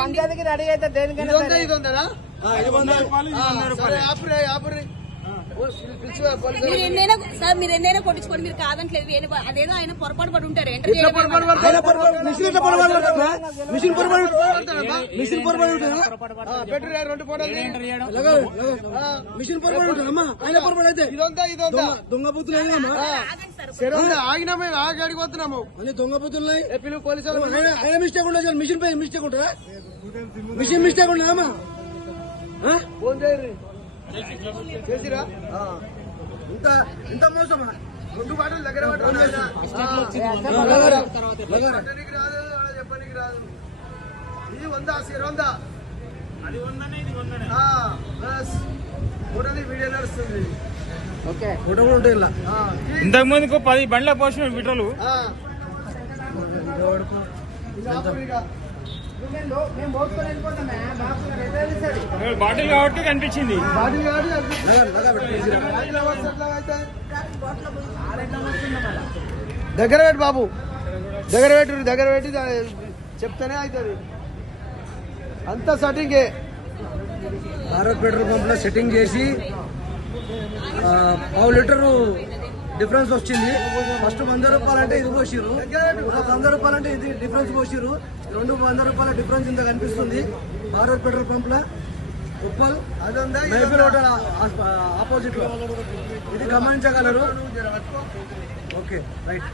పంచాయతీకి రెడీ అయితే దేనికైనా మీరు ఎన్నైనా కొట్టించుకోండి, మీరు కాదంటలేదు. అదేదో ఆయన పొరపాటు పడి ఉంటారు. మిషన్ పొరపాటు ఉంటారమ్మా. ఆయన పొరపాటు అయితే దొంగ బుద్ధులు ఆగినా మేము ఆగి పోతున్నాము. అన్ని దొంగ బుద్ధులు పోలీసు ఆయన మిస్టేక్ ఉండదు. మిషన్ పై మిస్టేక్ ఉంటుందా? మిషన్ మిస్టేక్ ఉండదమ్మా. ఫోన్ చేసిరా ఇంత మోసమా? 2 బాటలు దగ్గర చెప్పడానికి రాదు, చెప్పడానికి రాదు. ఇది 100 అది 100 వీడియో నడుస్తుంది. ఫోటో కూడా ఉంటాయి ఇలా. ఇంతకు ముందుకు 10 బండ్ల పోసిన విటలు బాటిల్ కాబట్టి కనిపించింది. దగ్గర పెట్టి బాబు, దగ్గర పెట్టి చెప్తానే అవుతుంది. అంతా సెట్టింగే. భారత్ పెట్రోల్ పంప్ లో సెట్టింగ్ చేసి 1/2 లీటరు డిఫరెన్స్ వచ్చింది. ఫస్ట్ 100 రూపాయలు అంటే ఇది పోసిరు, 100 రూపాయలు అంటే ఇది డిఫరెన్స్ పోసిరు. 200 రూపాయల డిఫరెన్స్ ఇంత కనిపిస్తుంది భారత్ పెట్రోల్ పంప్ లో. ఉప్పల్ మైఫిల్ హోటల్ ఆపోజిట్ లో ఇది గమనించగలరు. Okay right.